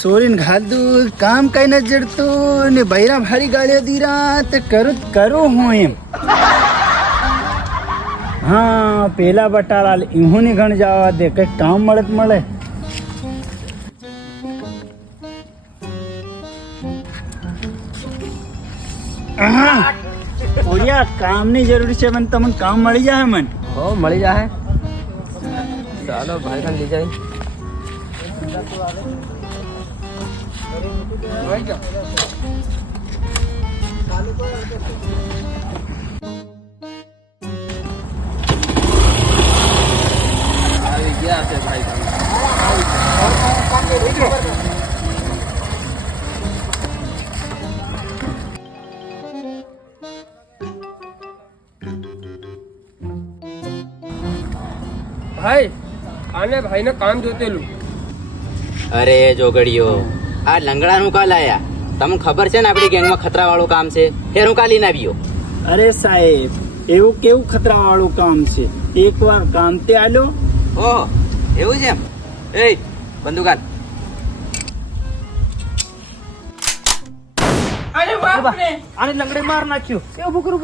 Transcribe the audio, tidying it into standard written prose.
સોરીને ખાધું કામ કઈ ન જડતું ને બૈરા ભારી ગાળ્યો દીરા તે કરું હું એમ હા પેલા બટાળા હું ની ઘણ જવા દે કઈ કામ મળે ઓરિયા કામ ની જરૂર છે મને તમને કામ મળી જાય મને હો મળી જાય ચાલો ભાઈ ખાન લઈ જાય આવી ગયા છે ભાઈ ભાઈ આને ભાઈને કામ જોતેલું અરે જોગડીઓ આ લંગડાનું કા લાયા તમને ખબર છે ને આપણી ગેંગમાં ખતરા વાળું કામ છે ફેર હું કાલીને આવ્યો અરે સાહેબ એવું કેવું ખતરા વાળું કામ છે એકવાર કામ તે આલો ઓહો એવું છે એમ એ બંદુકાન અરે બાપ રે આને લંગડે માર નાખ્યો એ ઉભો કરો